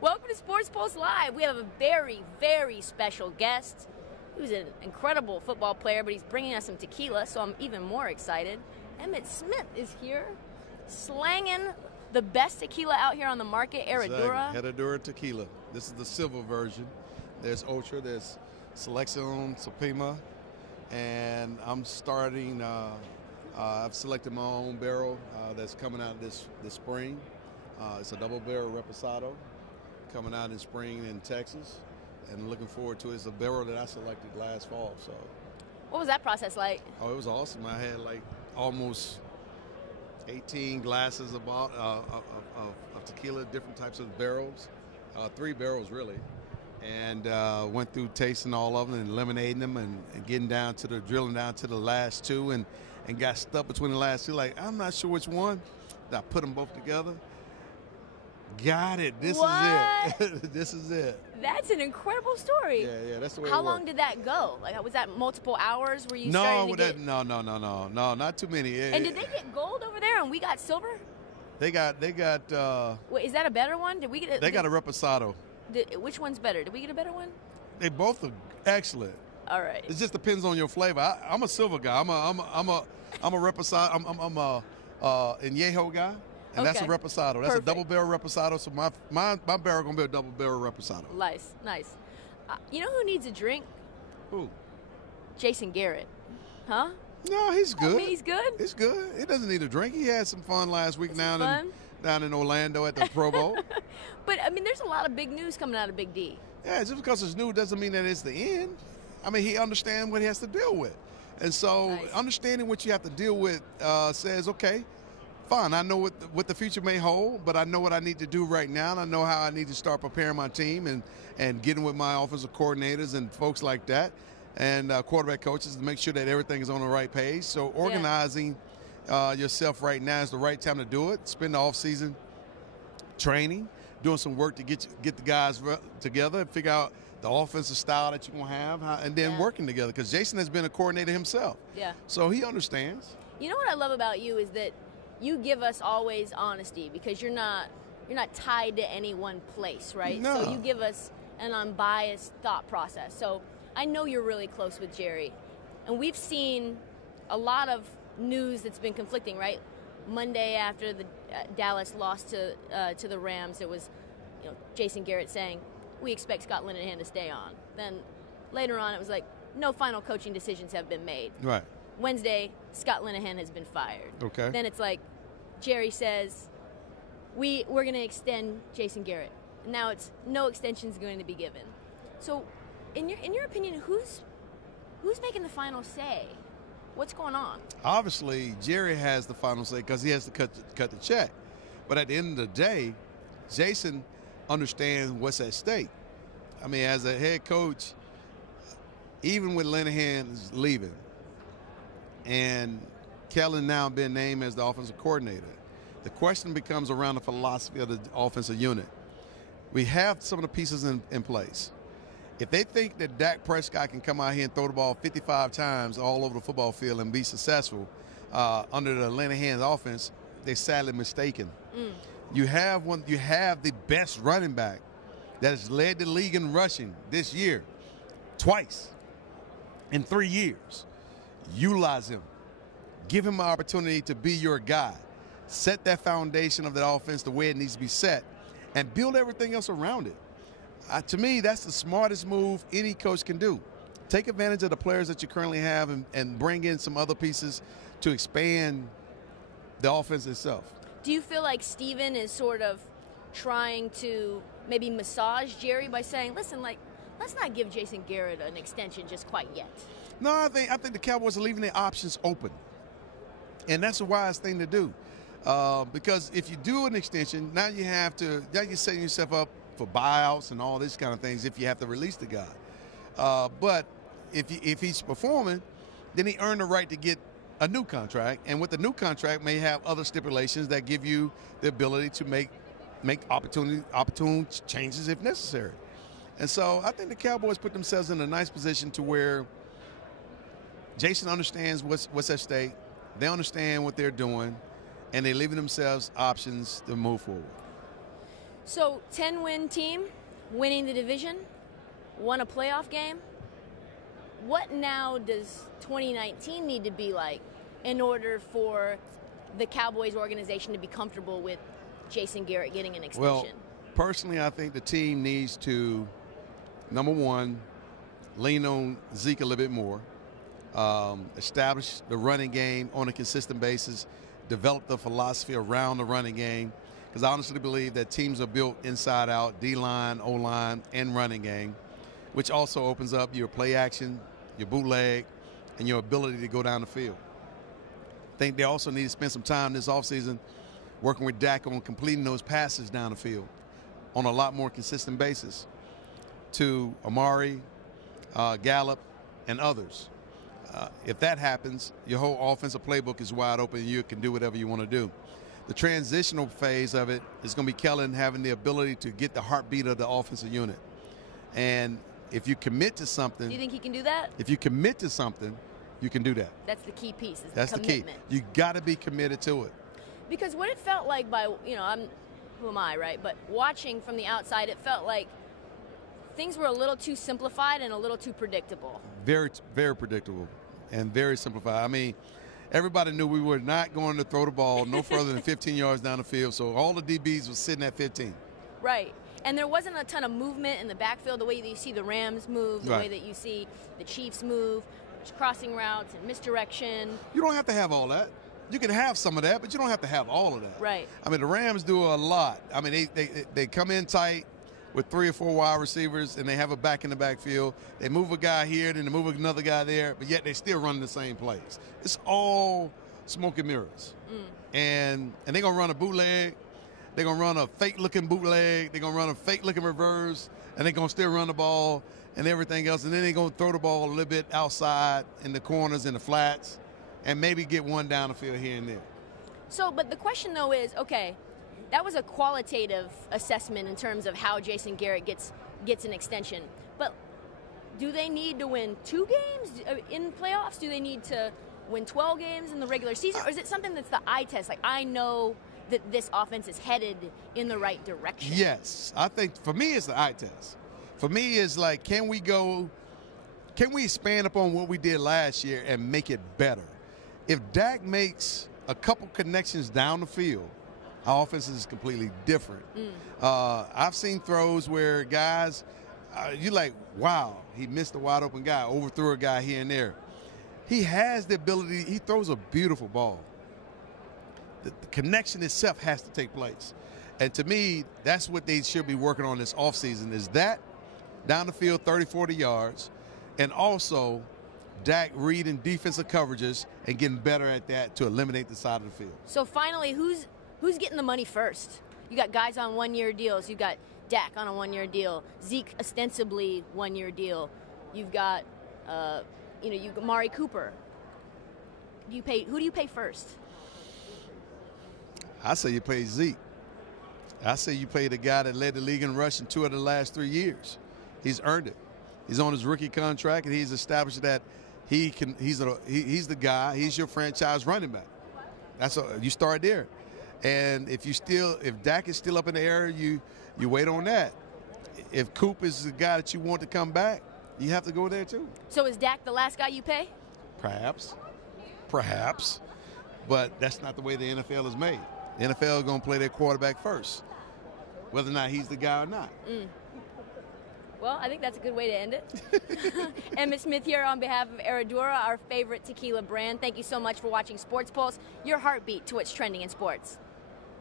Welcome to Sports Pulse Live. We have a very, very special guest. He was an incredible football player, but he's bringing us some tequila, so I'm even more excited. Emmitt Smith is here, slanging the best tequila out here on the market, Herradura. Exactly. Herradura tequila. This is the silver version. There's Ultra, there's Selección Suprema, and I'm starting. I've selected my own barrel that's coming out this spring. It's a double barrel reposado coming out in spring in Texas, and looking forward to it. It's a barrel that I selected last fall. So, what was that process like? Oh, it was awesome. I had like almost 18 glasses of tequila, different types of barrels, 3 barrels really, and went through tasting all of them and eliminating them and getting down to drilling down to the last 2 and got stuck between the last 2. Like, I'm not sure which one. I put them both together. Got it. This is it. This is it. That's an incredible story. Yeah, that's the way. How long did that go? Like, was that multiple hours? Were you No, not too many. And did they get gold over there and we got silver? They got. Wait, is that a better one? Did we get? They got a reposado. Which one's better? Did we get a better one? They both are excellent. All right. It just depends on your flavor. I'm a silver guy. I'm a reposado. I'm a añejo guy. And that's a reposado. That's Perfect. A double barrel reposado. So my barrel gonna be a double barrel reposado. Nice. You know who needs a drink? Who? Jason Garrett. Huh? No, he's good. I mean, he's good. He's good. He doesn't need a drink. He had some fun last week down in Orlando at the Pro Bowl. But I mean, there's a lot of big news coming out of Big D. Yeah, just because it's new doesn't mean that it's the end. I mean, he understands what he has to deal with, and so understanding what you have to deal with says, okay. Fine. I know what the future may hold, but I know what I need to do right now, and I know how I need to start preparing my team and getting with my offensive coordinators and folks like that, and quarterback coaches to make sure that everything is on the right page. So organizing yourself right now is the right time to do it. Spend the offseason training, doing some work to get the guys together and figure out the offensive style that you're going to have, and then working together, because Jason has been a coordinator himself. Yeah. So he understands. You know what I love about you is that you give us always honesty, because you're not tied to any one place, right? No. So you give us an unbiased thought process. So I know you're really close with Jerry, and we've seen a lot of news that's been conflicting, right? Monday after the Dallas lost to the Rams, it was Jason Garrett saying, we expect Scott Linehan to stay on. Then later on it was like, no final coaching decisions have been made. Right. Wednesday, Scott Linehan has been fired. Okay. Then it's like, Jerry says, we're going to extend Jason Garrett. Now it's no extension's going to be given. So, in your opinion, who's making the final say? What's going on? Obviously, Jerry has the final say because he has to cut the check. But at the end of the day, Jason understands what's at stake. I mean, as a head coach, even with Linehan leaving, and Kellen now been named as the offensive coordinator, the question becomes around the philosophy of the offensive unit. We have some of the pieces in place. If they think that Dak Prescott can come out here and throw the ball 55 times all over the football field and be successful under the Linehan's offense, they're sadly mistaken. You have the best running back that has led the league in rushing this year twice in 3 years. Utilize him. Give him an opportunity to be your guy. Set that foundation of that offense the way it needs to be set, and build everything else around it. To me, that's the smartest move any coach can do. Take advantage of the players that you currently have and bring in some other pieces to expand the offense itself. Do you feel like Steven is sort of trying to maybe massage Jerry by saying, listen, let's not give Jason Garrett an extension just quite yet? No, I think the Cowboys are leaving their options open, and that's a wise thing to do. Because if you do an extension, now you're setting yourself up for buyouts and all these kind of things if you have to release the guy. But if he's performing, then he earned the right to get a new contract, and with the new contract may have other stipulations that give you the ability to make opportune changes if necessary. And so I think the Cowboys put themselves in a nice position to where Jason understands what's at stake. They understand what they're doing, and they're leaving themselves options to move forward. So 10-win team, winning the division, won a playoff game. What now does 2019 need to be like in order for the Cowboys organization to be comfortable with Jason Garrett getting an extension? Well, personally, I think the team needs to, number one, lean on Zeke a little bit more, establish the running game on a consistent basis, develop the philosophy around the running game, because I honestly believe that teams are built inside out, D-line, O-line, and running game, which also opens up your play action, your bootleg, and your ability to go down the field. I think they also need to spend some time this offseason working with Dak on completing those passes down the field on a lot more consistent basis to Amari, Gallup, and others. If that happens, your whole offensive playbook is wide open and you can do whatever you want to do. The transitional phase of it is going to be Kellen having the ability to get the heartbeat of the offensive unit. And if you commit to something. Do you think he can do that? If you commit to something, you can do that. That's the key piece. That's the key. You got to be committed to it. Because what it felt like by, who am I, right? But watching from the outside, it felt like things were a little too simplified and a little too predictable. Very, very predictable and very simplified. I mean, everybody knew we were not going to throw the ball no further than 15 yards down the field, so all the DBs were sitting at 15. Right. And there wasn't a ton of movement in the backfield, the way that you see the Rams move, the way that you see the Chiefs move, crossing routes and misdirection. You don't have to have all that. You can have some of that, but you don't have to have all of that. Right. I mean, the Rams do a lot. I mean, they come in tight with 3 or 4 wide receivers, and they have a back in the backfield. They move a guy here, then they move another guy there, but yet they still run the same plays. It's all smoke and mirrors. And they're going to run a bootleg. They're going to run a fake-looking bootleg. They're going to run a fake-looking reverse, and they're going to still run the ball and everything else. And then they're going to throw the ball a little bit outside in the corners and the flats and maybe get one down the field here and there. So, but the question, though, is, okay, that was a qualitative assessment in terms of how Jason Garrett gets an extension. But do they need to win 2 games in playoffs? Do they need to win 12 games in the regular season? Or is it something that's the eye test? Like, I know that this offense is headed in the right direction. Yes. I think for me it's the eye test. For me it's like, can we expand upon what we did last year and make it better? If Dak makes a couple connections down the field, our offense is completely different. I've seen throws where guys, you're like, wow, he missed a wide open guy, overthrew a guy here and there. He has the ability, he throws a beautiful ball. The connection itself has to take place. And to me, that's what they should be working on this offseason is that down the field 30, 40 yards, and also Dak reading defensive coverages and getting better at that to eliminate the side of the field. So finally, who's getting the money first? You got guys on 1-year deals. You got Dak on a 1-year deal. Zeke ostensibly 1-year deal. You've got, you got Amari Cooper. Who do you pay first? I say you pay Zeke. I say you pay the guy that led the league in rushing 2 of the last 3 years. He's earned it. He's on his rookie contract, and he's established that he's the guy. He's your franchise running back. You start there. And if Dak is still up in the air, you wait on that. If Coop is the guy that you want to come back, you have to go there too. So is Dak the last guy you pay? Perhaps. But that's not the way the NFL is made. The NFL is going to play their quarterback first, whether or not he's the guy or not. Well, I think that's a good way to end it. Emmitt Smith here on behalf of Herradura, our favorite tequila brand. Thank you so much for watching Sports Pulse, your heartbeat to what's trending in sports.